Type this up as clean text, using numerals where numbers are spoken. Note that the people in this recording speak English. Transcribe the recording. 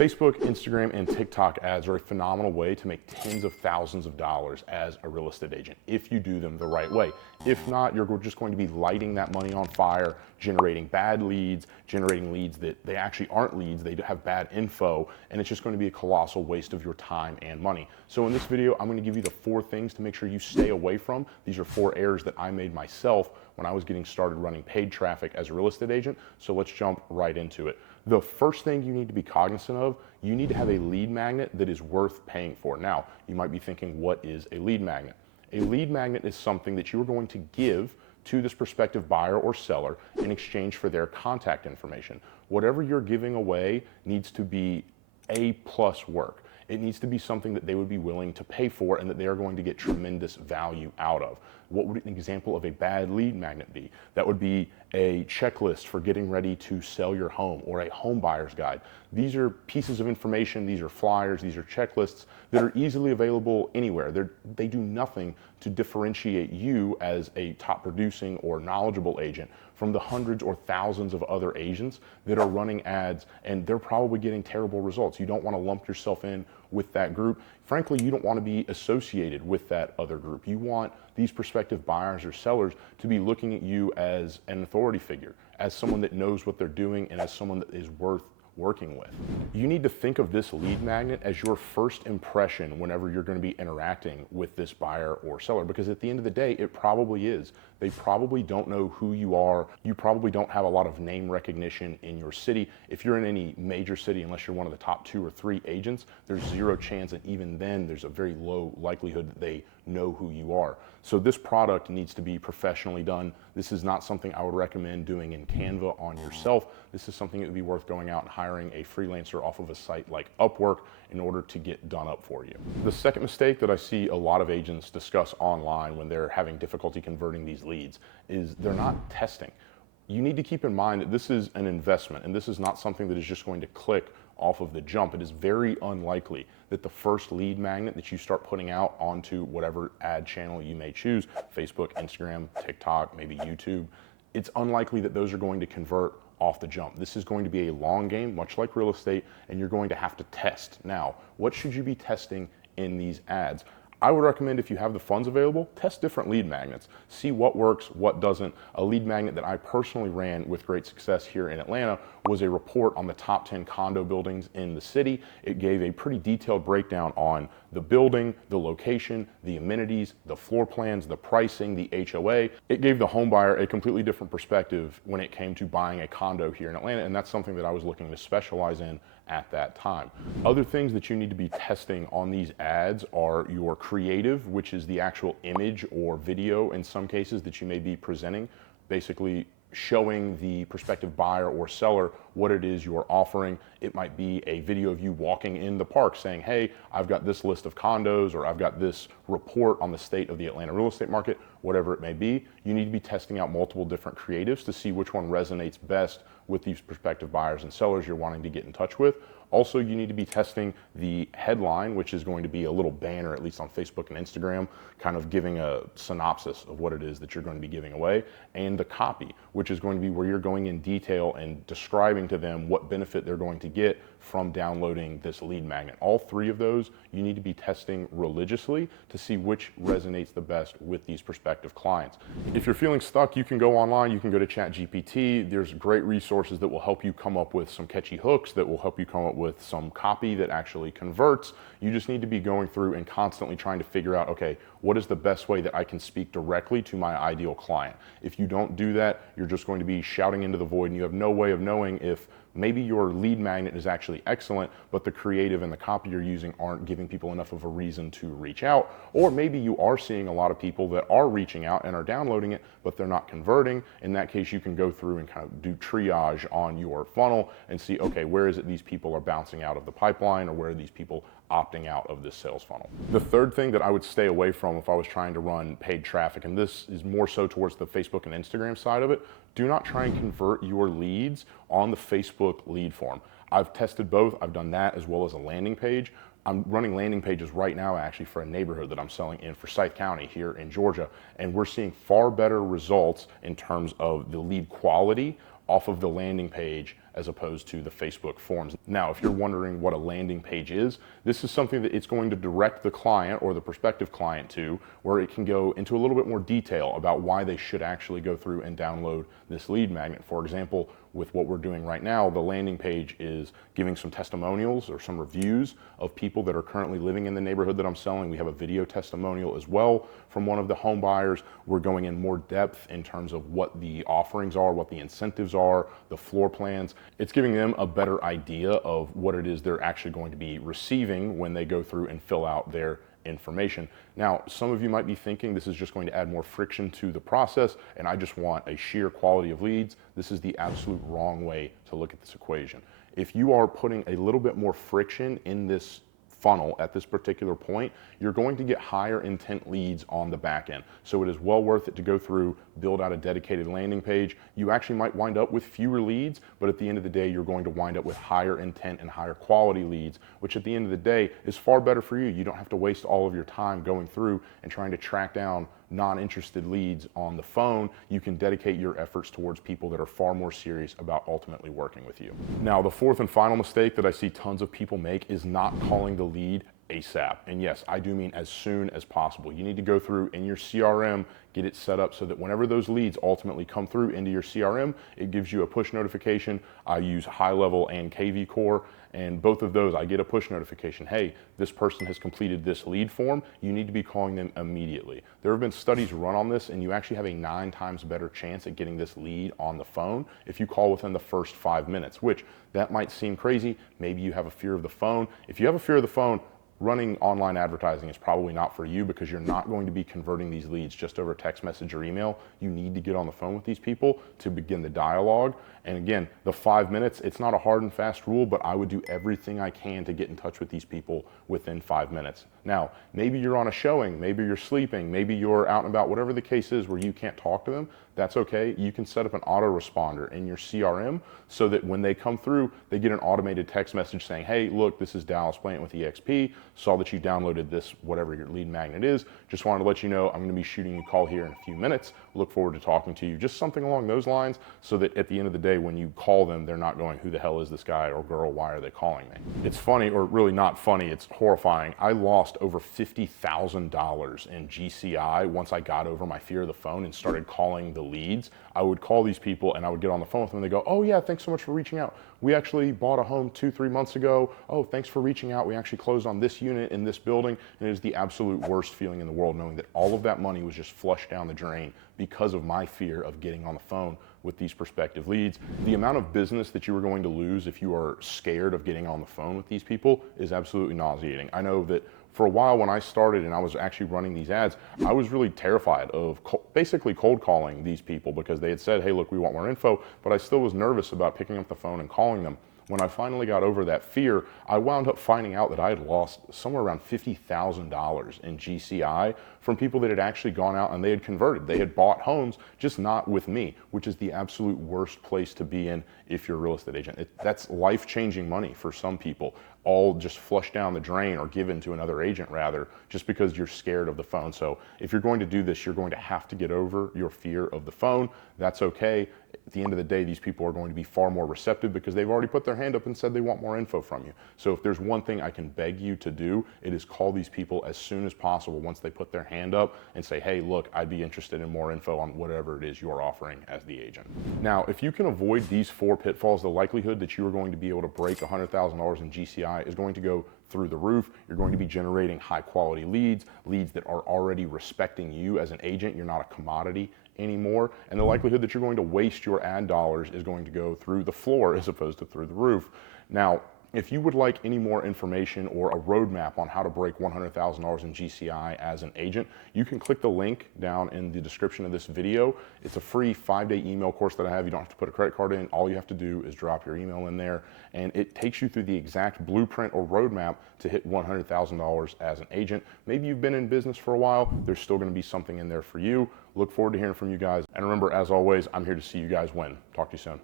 Facebook, Instagram, and TikTok ads are a phenomenal way to make tens of thousands of dollars as a real estate agent if you do them the right way. If not, you're just going to be lighting that money on fire, generating bad leads, generating leads that they actually aren't leads, they have bad info, and it's just going to be a colossal waste of your time and money. So in this video, I'm going to give you the 4 things to make sure you stay away from. These are 4 errors that I made myself when I was getting started running paid traffic as a real estate agent. So let's jump right into it. The first thing you need to be cognizant of, you need to have a lead magnet that is worth paying for. Now, you might be thinking, what is a lead magnet? A lead magnet is something that you are going to give to this prospective buyer or seller in exchange for their contact information. Whatever you're giving away needs to be A+ work. It needs to be something that they would be willing to pay for and that they are going to get tremendous value out of. What would an example of a bad lead magnet be? That would be a checklist for getting ready to sell your home or a home buyer's guide. These are pieces of information, these are flyers, these are checklists that are easily available anywhere. They do nothing to differentiate you as a top producing or knowledgeable agent from the hundreds or thousands of other agents that are running ads, and they're probably getting terrible results. You don't want to lump yourself in with that group. Frankly, you don't want to be associated with that other group. You want these prospective buyers or sellers to be looking at you as an authority figure, as someone that knows what they're doing, and as someone that is worth working with. You need to think of this lead magnet as your first impression whenever you're going to be interacting with this buyer or seller, because at the end of the day, it probably is. They probably don't know who you are. You probably don't have a lot of name recognition in your city. If you're in any major city, unless you're one of the top 2 or 3 agents, there's zero chance, and even then there's a very low likelihood that they know who you are. So this product needs to be professionally done. This is not something I would recommend doing in Canva on yourself. This is something that would be worth going out and hiring a freelancer off of a site like Upwork in order to get done up for you. The second mistake that I see a lot of agents discuss online when they're having difficulty converting these leads is they're not testing. You need to keep in mind that this is an investment, and this is not something that is just going to click off of the jump. It is very unlikely that the first lead magnet that you start putting out onto whatever ad channel you may choose, Facebook, Instagram, TikTok, maybe YouTube, it's unlikely that those are going to convert off the jump. This is going to be a long game, much like real estate, and you're going to have to test. Now, what should you be testing in these ads? I would recommend, if you have the funds available, test different lead magnets. See what works, what doesn't. A lead magnet that I personally ran with great success here in Atlanta was a report on the top 10 condo buildings in the city. It gave a pretty detailed breakdown on the building, the location, the amenities, the floor plans, the pricing, the HOA. It gave the home buyer a completely different perspective when it came to buying a condo here in Atlanta, and that's something that I was looking to specialize in at that time. Other things that you need to be testing on these ads are your creative, which is the actual image or video in some cases that you may be presenting, basically showing the prospective buyer or seller what it is you're offering. It might be a video of you walking in the park saying, hey, I've got this list of condos, or I've got this report on the state of the Atlanta real estate market, whatever it may be. You need to be testing out multiple different creatives to see which one resonates best with these prospective buyers and sellers you're wanting to get in touch with. Also, you need to be testing the headline, which is going to be a little banner, at least on Facebook and Instagram, kind of giving a synopsis of what it is that you're going to be giving away, and the copy, which is going to be where you're going in detail and describing to them what benefit they're going to get from downloading this lead magnet. All 3 of those you need to be testing religiously to see which resonates the best with these prospective clients. If you're feeling stuck, you can go online, you can go to ChatGPT. There's great resources that will help you come up with some catchy hooks, that will help you come up with some copy that actually converts. You just need to be going through and constantly trying to figure out, okay, what is the best way that I can speak directly to my ideal client? If you don't do that, you're just going to be shouting into the void, and you have no way of knowing if maybe your lead magnet is actually excellent, but the creative and the copy you're using aren't giving people enough of a reason to reach out. Or maybe you are seeing a lot of people that are reaching out and are downloading it, but they're not converting. In that case, you can go through and kind of do triage on your funnel and see, okay, where is it these people are bouncing out of the pipeline, or where are these people opting out of this sales funnel? The third thing that I would stay away from if I was trying to run paid traffic, and this is more so towards the Facebook and Instagram side of it, do not try and convert your leads on the Facebook lead form. I've tested both. I've done that as well as a landing page. I'm running landing pages right now actually for a neighborhood that I'm selling in for Forsyth County here in Georgia, and we're seeing far better results in terms of the lead quality off of the landing page as opposed to the Facebook forms. Now, if you're wondering what a landing page is, this is something that it's going to direct the client or the prospective client to, where it can go into a little bit more detail about why they should actually go through and download this lead magnet. For example, with what we're doing right now, the landing page is giving some testimonials or some reviews of people that are currently living in the neighborhood that I'm selling. We have a video testimonial as well from one of the home buyers. We're going in more depth in terms of what the offerings are, what the incentives are, the floor plans. It's giving them a better idea of what it is they're actually going to be receiving when they go through and fill out their information. Now, some of you might be thinking this is just going to add more friction to the process and I just want a sheer quality of leads. This is the absolute wrong way to look at this equation. If you are putting a little bit more friction in this funnel at this particular point, you're going to get higher intent leads on the back end. So it is well worth it to go through, build out a dedicated landing page. You actually might wind up with fewer leads, but at the end of the day, you're going to wind up with higher intent and higher quality leads, which at the end of the day is far better for you. You don't have to waste all of your time going through and trying to track down non-interested leads on the phone. You can dedicate your efforts towards people that are far more serious about ultimately working with you. Now, the fourth and final mistake that I see tons of people make is not calling the lead ASAP. And yes, I do mean as soon as possible. You need to go through in your CRM, get it set up so that whenever those leads ultimately come through into your CRM, it gives you a push notification. I use High Level and KV Core, and both of those I get a push notification. Hey, this person has completed this lead form. You need to be calling them immediately. There have been studies run on this, and you actually have a 9 times better chance at getting this lead on the phone if you call within the first 5 minutes, which that might seem crazy. Maybe you have a fear of the phone. If you have a fear of the phone, running online advertising is probably not for you because you're not going to be converting these leads just over text message or email. You need to get on the phone with these people to begin the dialogue. And again, the 5 minutes, it's not a hard and fast rule, but I would do everything I can to get in touch with these people within 5 minutes. Now, maybe you're on a showing, maybe you're sleeping, maybe you're out and about, whatever the case is where you can't talk to them, that's okay. You can set up an autoresponder in your CRM so that when they come through, they get an automated text message saying, hey, look, this is Dallas Blanton with EXP. Saw that you downloaded this, whatever your lead magnet is. Just wanted to let you know I'm going to be shooting you a call here in a few minutes. Look forward to talking to you. Just something along those lines so that at the end of the day, when you call them, they're not going, who the hell is this guy or girl? Why are they calling me? It's funny, or really not funny. It's horrifying. I lost over $50,000 in GCI once I got over my fear of the phone and started calling the leads. I would call these people and I would get on the phone with them and they go, oh yeah, thanks so much for reaching out. We actually bought a home 2-3 months ago. Oh, thanks for reaching out. We actually closed on this unit in this building. And it is the absolute worst feeling in the world knowing that all of that money was just flushed down the drain because of my fear of getting on the phone with these prospective leads. The amount of business that you are going to lose if you are scared of getting on the phone with these people is absolutely nauseating. I know that for a while when I started and I was actually running these ads, I was really terrified of basically cold calling these people because they had said, hey, look, we want more info, but I still was nervous about picking up the phone and calling them. When I finally got over that fear, I wound up finding out that I had lost somewhere around $50,000 in GCI from people that had actually gone out and they had converted. They had bought homes, just not with me, which is the absolute worst place to be in if you're a real estate agent. That's life-changing money for some people, all just flushed down the drain or given to another agent rather, just because you're scared of the phone. So if you're going to do this, you're going to have to get over your fear of the phone. That's okay. At the end of the day, these people are going to be far more receptive because they've already put their hand up and said they want more info from you. So if there's one thing I can beg you to do, it is call these people as soon as possible once they put their hand up and say, hey, look, I'd be interested in more info on whatever it is you're offering as the agent. Now, if you can avoid these 4 pitfalls, the likelihood that you are going to be able to break $100,000 in GCI is going to go through the roof. You're going to be generating high quality leads that are already respecting you as an agent. You're not a commodity anymore. And the likelihood that you're going to waste your ad dollars is going to go through the floor as opposed to through the roof. Now, if you would like any more information or a roadmap on how to break $100,000 in GCI as an agent, you can click the link down in the description of this video. It's a free 5-day email course that I have. You don't have to put a credit card in. All you have to do is drop your email in there, and it takes you through the exact blueprint or roadmap to hit $100,000 as an agent. Maybe you've been in business for a while. There's still going to be something in there for you. Look forward to hearing from you guys. And remember, as always, I'm here to see you guys win. Talk to you soon.